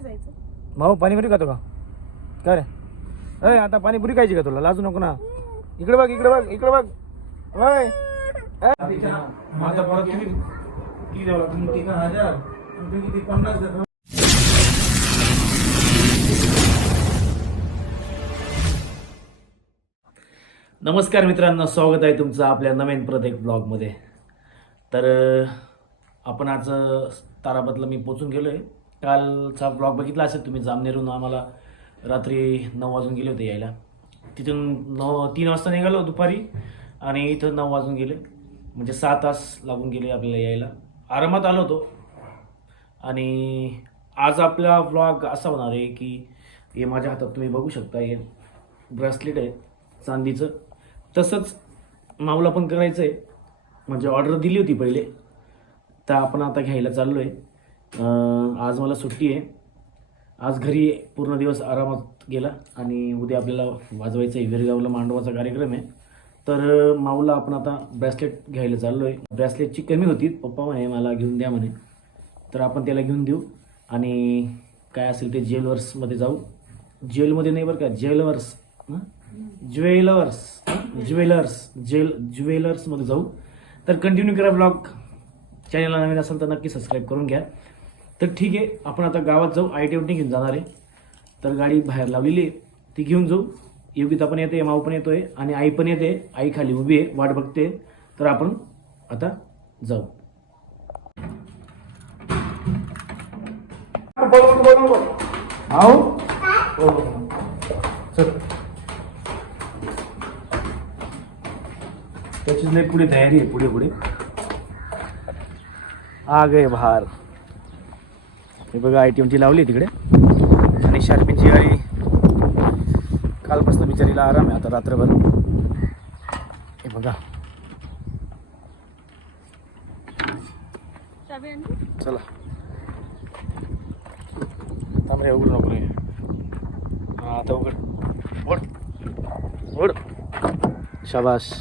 कुठे जायचं? माऊ पाणीपुरी खातो का? काय रे? अय आता पाणीपुरी खायची का तुला? लाजू नको ना. इकडे बघ इकडे बघ इकडे बघ. होय. आता परत किती किती द्यावं लागतं तीन हजार. तुम्ही किती? पन्नास देतो. नमस्कार मित्रांनो स्वागत आहे तुमचं आपल्या नवीन परत एक ब्लॉगमध्ये. तर अं, आपण आज अं, मी पोचून गेलो आहे कालचा ब्लॉग बघितला असेल तुम्ही जामनेरून आम्हाला रात्री नऊ वाजून गेले होते यायला. तिथून नऊ तीन वाजता निघालो दुपारी आणि इथं नऊ वाजून गेले. म्हणजे सहा तास लागून गेले आपल्याला यायला. आरामात आलो होतो. आणि आज आपला ब्लॉग असा होणार आहे की हे माझ्या हातात तुम्ही बघू शकता. हे ब्रेसलेट आहे चांदीचं. तसंच माऊला पण करायचं आहे म्हणजे ऑर्डर दिली होती पहिले. तर आपण आता घ्यायला चाललो आहे आज मला सुट्टी आहे. आज घरी पूर्ण दिवस आरामात गेला आणि उद्या आपल्याला वाजवायचं आहे विरगावला मांडवाचा कार्यक्रम आहे. तर माऊला आपण आता ब्रेसलेट घ्यायला चाललो आहे ब्रेसलेटची कमी होती. पप्पा म्हणे मला घेऊन द्या म्हणे. तर आपण त्याला घेऊन देऊ. आणि काय असेल ते ज्वेलर्समध्ये जाऊ. ज्वेलमध्ये नाही बरं का ज्वेलर्स ज्वेलर्स ज्वेलर्स जेल ज्वेलर्समध्ये जाऊ. तर कंटिन्यू करा ब्लॉग चॅनलला नवीन असेल तर नक्की सबस्क्राईब करून घ्या. तर ठीक आहे आपण आता गावात जाऊ. आय टी घेऊन जाणार आहे. तर गाडी बाहेर लावलेली आहे. ती घेऊन जाऊ. योगिता पण येते माऊ पण येतोय आणि आई पण येते. आई खाली उभी आहे वाट बघते. तर आपण आता जाऊ. चल. त्याचीच नाही पुढे तयारी आहे पुढे पुढे. आगे भार हे बघा आय टी एमची लावली तिकडे. आणि शार्पिनची गाडी कालपासून बिचारीला आराम आहे आता रात्रभर. हे बघा. चला. तांबरे उघड नको हा आता उघड. ओढ ओढ शाबास.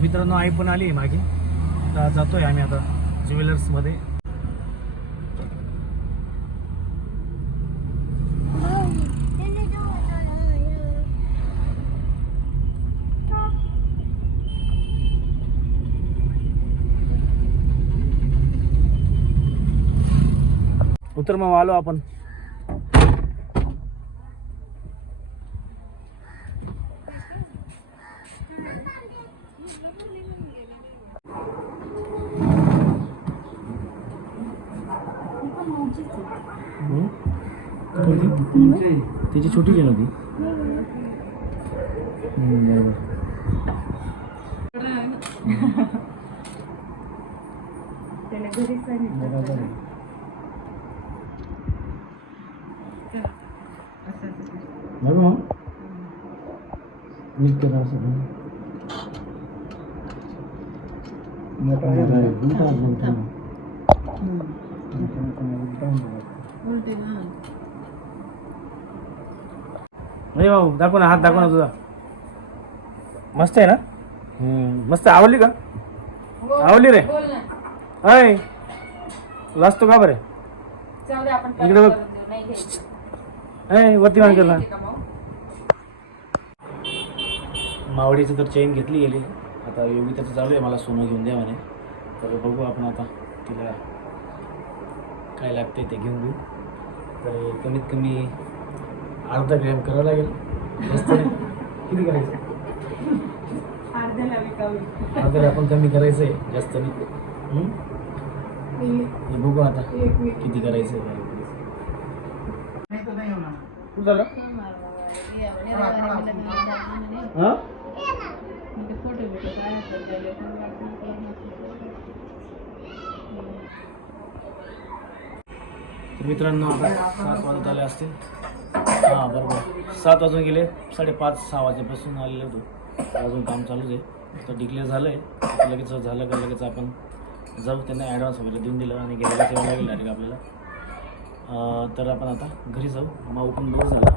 मित्रांनो आई पण आली मागे. जातोय आम्ही आता ज्वेलर्समध्ये उतर मग आलो आपण हम्म? कोणती? त्याची छोटी आहे ना ती हम्म, बरोबर त्याला घरीच सांगितलं बरोबर आहे. बघू मग. नीट करा असं बघ. मोठा मोठा आहे. मोठा मोठा. मोठा मोठा एकदम मोठा. अरे भाऊ दाखव ना हात दाखव ना तुझा. मस्त आहे ना? हम्म, मस्त. आवडली का? आवडली रे. बोल ना. अय लाजतो का बरे? जाऊ दे आपण इकडे बघ. करून देऊ, नाही घ्यायचं. अय वरती मान केला घ्यायची का मग? मावडीची तर चेन घेतली गेली. आता योगिताचं चालू आहे मला सोनं घेऊन द्या म्हणे. तर बघू आपण आता तिला काय लागते ते घेऊन घेऊ. तर कमीत कमी अर्धा ग्रॅम करावं लागेल. जास्त नाही. किती करायचं? अर्ध्याला आपण कमी करायचं आहे जास्त नाही? हे बघू आता. किती करायचं झालं हां मित्रांनो आता सात वाजत आले असतील. हां बरोबर. सात वाजून गेले साडेपाच सहा वाजेपासून आलेलो होतो. अजून काम चालूच आहे. तर डिक्लेअर झालं आहे लगेच झालं का लगेच आपण जाऊ. त्यांना ॲडव्हान्स वगैरे देऊन दिलं आणि घ्यायला यावं लागेल डायरेक्ट आपल्याला. तर आपण आता घरी जाऊ. माऊ पण बोर झाला.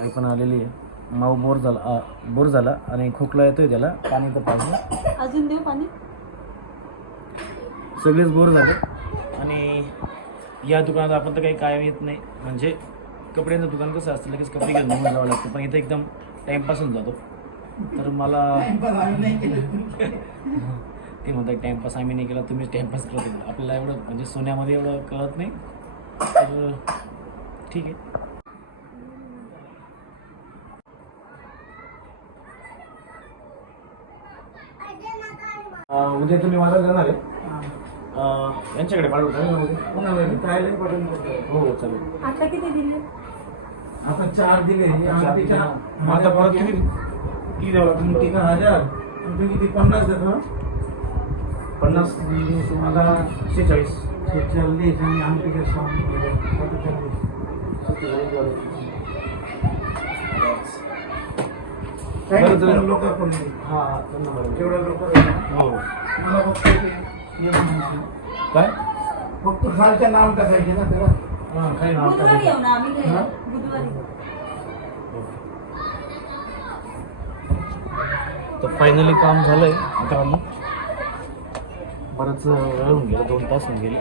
आई पण आलेली आहे. माऊ बोर झाला बोर झाला आणि खोकला येतोय त्याला. पाणी तर पाहिजे अजून देऊ पाणी? सगळेच बोर झाले. आणि या दुकानात आपण तर काही कायम येत नाही. म्हणजे कपड्यांचं दुकान कसं असतं लगेच कपडे घेऊन निघून जावं लागतं. पण इथं एकदम टाईमपास होऊन जातो. तर मला ते म्हणतात टाईमपास आम्ही नाही केला तुम्ही टाईमपास करत होता. आपल्याला एवढं म्हणजे सोन्यामध्ये एवढं कळत नाही. तर ठीक आहे. उद्या तुम्ही मला जाणार आहे. यांच्याकडे पाठवू चालेल ना उद्या? हो हो चालेल. आता किती दिले? आपण चार दिले आता परत किती किती द्यावं लागतं तीन हजार. तुम्ही किती? पन्नास देतो? पन्नास मला शेचाळीस चाळीस आणि आमटीच्या स्वामी काय बरं, चला. लोक पण हां त्यांना बरं. जेवढ्या लोक हो. मला फक्त ते. काय? फक्त खालच्या नाव टाकायचे ना त्याला. हां काही नाव बुधवारी टाकायचं. येऊ ना आम्ही घरी. हा? बुधवारी. तर फायनली काम झालंय मित्रांनो. बरंच वेळ होऊन गेला दोन तास होऊन गेले.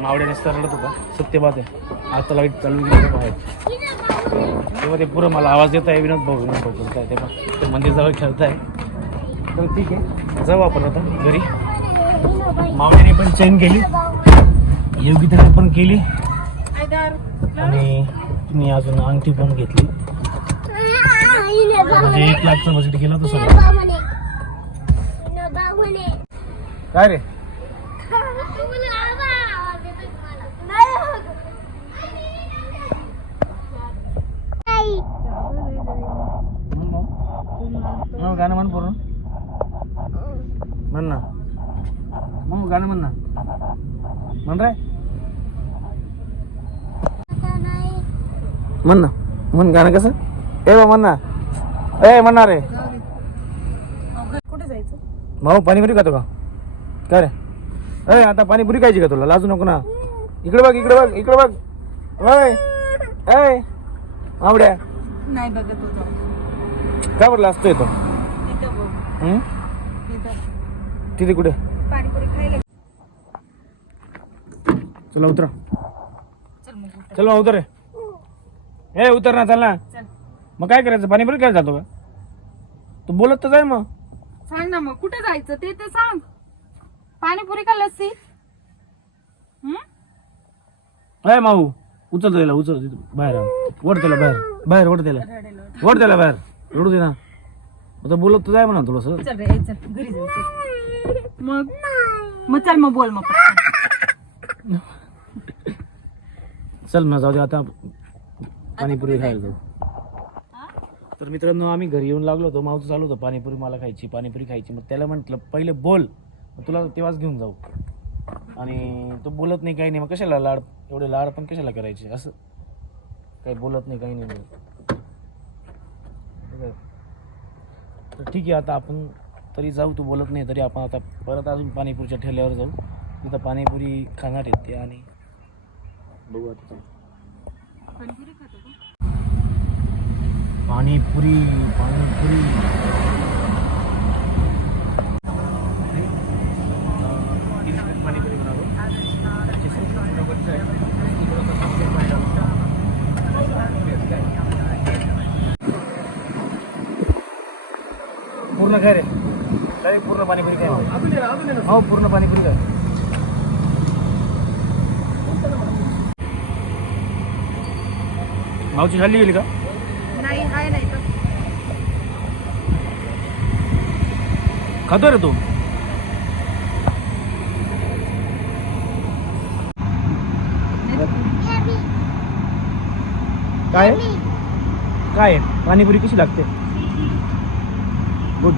मावड्या नुसता रडत होता. सत्यबाद आहे. आता लाइट चालू गेली बाहेर. तेव्हा ते पुरं मला आवाज देत आहे विनोद भाऊ विनोद भाऊ करताय तेव्हा ते मंदिरजवळ खेळताय. तर ठीक आहे. जाऊ आपण आता घरी. मावड्याने पण चेन केली. योगिताने पण केली. आणि तुम्ही अजून अंगठी पण घेतली. म्हणजे एक लाखचं बजेट केलं तर सगळं. काय रे. म्हण गाणं म्हण पूर्ण. म्हण ना. मग गाणं म्हण ना. म्हण रे. म्हण ना. म्हण गाणं कसं? ए बा म्हण ना. ए म्हणणार रे. कुठे जायचं? भाऊ पाणीपुरी खातो का? काय रे? ए आता पाणीपुरी खायची का तुला? लाजू नको ना. इकडे बघ इकडे बघ इकडे बघ. ओय. ए आवड्या नाही बघत होतो. का बरं लाजतोय तो? हं? तिथे कुठे? पाणीपुरी खायला. चला उतरा. चल मग उतर. चल मग उतर रे. ए उतर ना चल ना. चल. मग काय करायचं? पाणीपुरी काय जातो का? तू बोलत तर जाय मग. सांग ना मग कुठे जायचं ते तर सांग. पाणीपुरी का लस्सी हं? ए माऊ उचल त्याला उचल. तिथं बाहेर आण. ओढ त्याला बाहेर. बाहेर ओढ त्याला. रडेल. ओढ त्याला बाहेर. रडू दे ना. आता बोलत तर जाय म्हणा तुला सर चल रे ए, चल. घरी जाऊ चल. मग? मग चल मग बोल मग पटकन. चल ना जाऊ दे आता पाणीपुरी खायला जाऊ. हा? तर मित्रांनो आम्ही घरी येऊन लागलो होतो मावचं चालू होतं पाणीपुरी मला खायची पाणीपुरी खायची. मग त्याला म्हटलं पहिले बोल मग तुला तेव्हाच घेऊन जाऊ. आणि तो बोलत नाही काही नाही. मग कशाला लाड एवढे लाड पण कशाला करायचे? असं. काही बोलत नाही काही नाही. बोलत. तर ठीक आहे आता आपण तरी जाऊ तू बोलत नाही तरी आपण आता परत अजून पाणीपुरीच्या ठेल्यावर जाऊ. तिथं पाणीपुरी खाणार आहेत ते आणि बघू आता पाणीपुरी पाणीपुरी पूर्ण काय रे काय पूर्ण पाणीपुरी हो पूर्ण पाणीपुरी काय मावची खाल्ली गेली का? नाही आहे नाही तर. खातो रे तू. काय? काय? पाणीपुरी कशी लागते? गुड.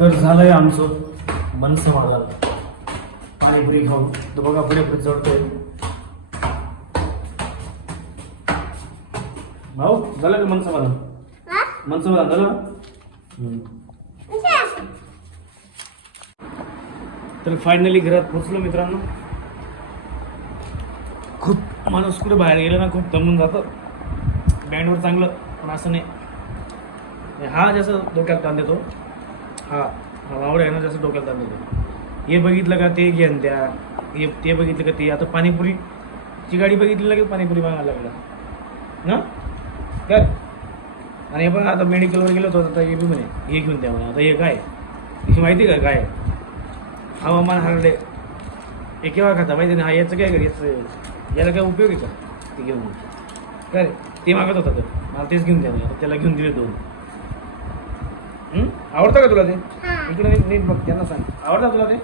तर झालंय आमचं मन समाधान पाणीपुरी खाऊन. तो बघा पुढे पुढे चढतोय. भाऊ झालं का मन समाधान मन समाधान झालं. तर फायनली घरात पोचलो मित्रांनो. खूप माणूस कुठे बाहेर गेला ना खूप दमून जातं. बँडवर चांगलं पण असं नाही. हा जसं डोक्याला ताण देतो. हा हा आहे ना जसं डोक्याला ताण देतो. हे बघितलं का ते घेऊन द्या हे ते बघितलं का ते आता पाणीपुरीची गाडी बघितली लगेच पाणीपुरी मागायला लागला. ना? काय? आणि हे पण आता मेडिकलवर गेलो होतो आता हे बी म्हणे हे घेऊन द्या म्हणे. आता हे काय? हे माहिती का काय? हवामान हरडे. हे केव्हा खाता माहिती नाही. हा याचं काय कर याचं याला काय उपयोग आहे का? ते घेऊन. काय ते मागत होता तर मला तेच घेऊन द्या म्हणे. आता त्याला घेऊन दिले दोन. आवडतं का तुला ते? इकडे नीट नीट बघ त्यांना सांग. आवडतं तुला ते.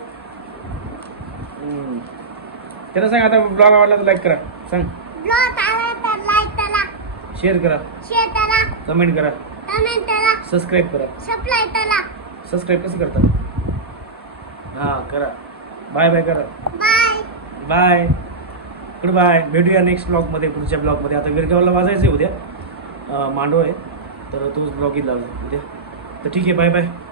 त्यांना सांग आता ब्लॉग आवडला तर लाईक करा. सांग. शेअर करा. शेअर करा. कमेंट करा. कमेंट करा. सबस्क्राईब करा. सबस्क्राईब करा. सबस्क्राईब कसं करतात हां करा. बाय बाय करा. बाय बाय गुड बाय भेटूया नेक्स्ट ब्लॉगमध्ये पुढच्या ब्लॉगमध्ये आता विरगावला वाजायचं आहे उद्या मांडव आहे. तर तोच ब्लॉग येईल उद्या. तर ठीक आहे बाय बाय